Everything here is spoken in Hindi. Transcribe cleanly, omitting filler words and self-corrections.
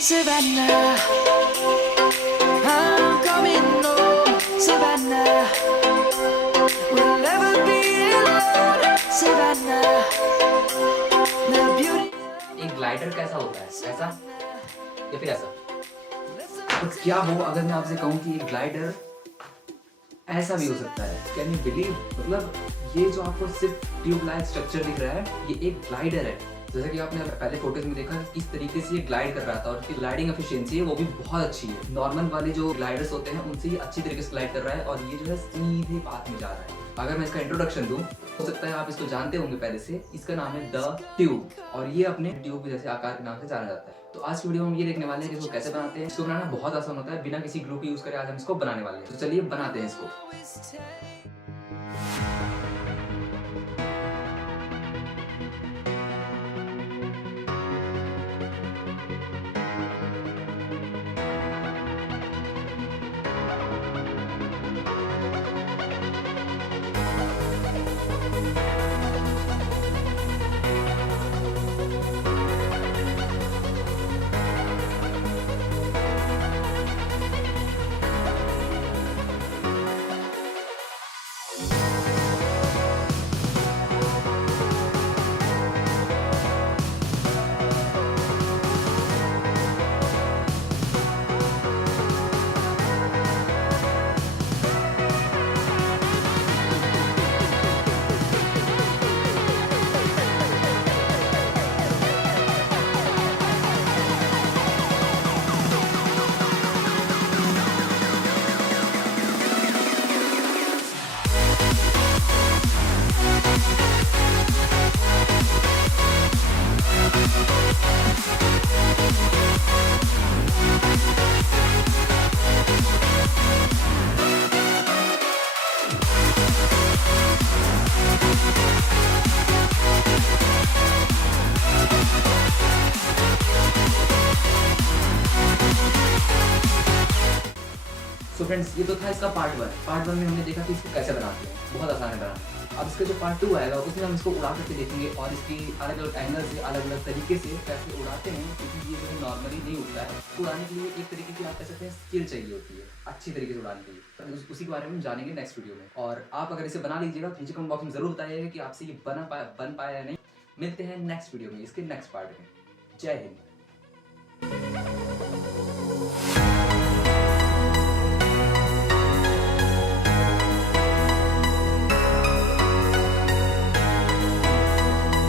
Savannah, I'm coming home. Savannah, we'll never be alone. Savannah, the beauty. एक ग्लाइडर कैसा होता है, ऐसा या फिर ऐसा? तो क्या हो अगर मैं आपसे कहूँ कि एक ग्लाइडर ऐसा भी हो सकता है? Can you believe? मतलब ये जो आपको सिर्फ ट्यूब लाइक स्ट्रक्चर दिख रहा है, ये एक ग्लाइडर है। जैसा कि आपने पहले फोटोज में देखा किस तरीके से ये ग्लाइड कर रहा था और उसकी ग्लाइडिंग एफिशिएंसी है वो भी बहुत अच्छी है। नॉर्मल वाले जो ग्लाइडर्स होते हैं उनसे ये अच्छी तरीके से ग्लाइड कर रहा है और ये जो है सीधे पाथ में जा रहा है। अगर मैं इसका इंट्रोडक्शन दूं, हो सकता है आप इसको जानते होंगे पहले से। इसका नाम है द ट्यूब और ये अपने ट्यूब जैसे आकार के नाम से जाना जाता है। तो आज की वीडियो में हम ये देखने वाले हैं कि इसको कैसे बनाते हैं। इसको बनाना बहुत आसान होता है, बिना किसी ग्लू के यूज करे आज हम इसको बनाने वाले हैं। तो चलिए बनाते हैं इसको। तो फ्रेंड्स ये तो था इसका पार्ट वन में हमने देखा कि इसको कैसे बनाते हैं, बहुत आसान है बनाना। अब इसका जो पार्ट 2 आएगा उसमें हम इसको उड़ा करके देखेंगे और इसकी अलग अलग एंगल से अलग अलग तरीके से कैसे उड़ाते हैं, क्योंकि ये जो है नॉर्मली नहीं उड़ता है। उड़ाने के लिए एक तरीके की आप कह सकते हैं स्किल चाहिए होती है अच्छी तरीके से उड़ाने के लिए। तो उसी के बारे में हम जानेंगे नेक्स्ट वीडियो में। और आप अगर इसे बना लीजिएगा तो नीचे कमेंट बॉक्स में जरूर बताइएगा कि आपसे ये बन पाया या नहीं। मिलते हैं नेक्स्ट वीडियो में, इसके नेक्स्ट पार्ट में। जय हिंद।